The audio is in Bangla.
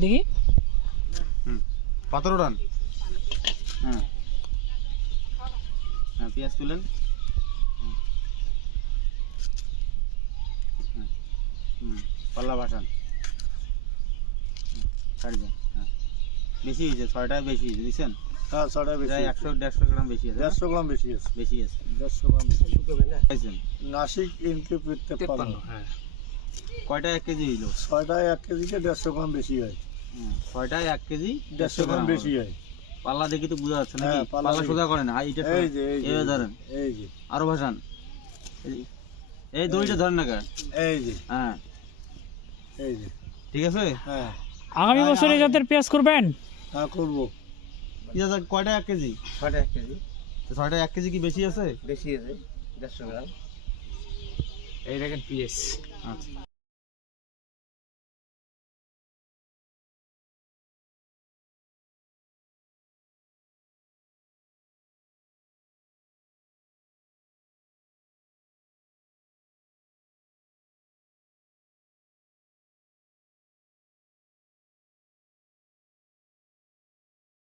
দেখি। পাথর ওঠান হ্যাঁ হ্যাঁ পেঁয়াজ তুলেন। হ্যাঁ। পাল্লা ভাসান। হুম, ছাড়ি হ্যাঁ। বেশি হয়েছে ছয়টায় বেশি হয়েছে বুঝছেন? হ্যাঁ ছটা বেশি প্রায় একশো দেড়শো গ্রাম বেশি আছে দেড়শো গ্রাম বেশি আছে। বেশি আছে। দেড়শো গ্রাম বেশি। পাইছেন? নাসিক ইনকে তেপ্পান্ন হ্যাঁ। কয়টা এক কেজি হইল? ছয়টায় এক কেজিতে দেড়শো গ্রাম বেশি হয়। হুম, ছয়টায় এক কেজি দেড়শো গ্রাম বেশি হয়। পাল্লা দেখি তো বোঝা যাচ্ছে নাকি? হ্যাঁ, পাল্লা সোজা করেন হাই এটা এই যে এই যে ধরেন। এই যে। আরও ভাসান। এই- এই দড়িটা ধরেন না কে এই যে। হ্যাঁ। এই যে। ঠিক আছে? হ্যাঁ। আগামী বছর এই জাতের পেঁয়াজ করবেন? হ্যাঁ করব। দাদা কয়টা এক কেজি? ছটা এক কেজি। তো ছয়টা এক কেজি কি বেশি আছে? বেশি আছে দেড়শো গ্রাম। এই দেখেন পেঁয়াজ আচ্ছা।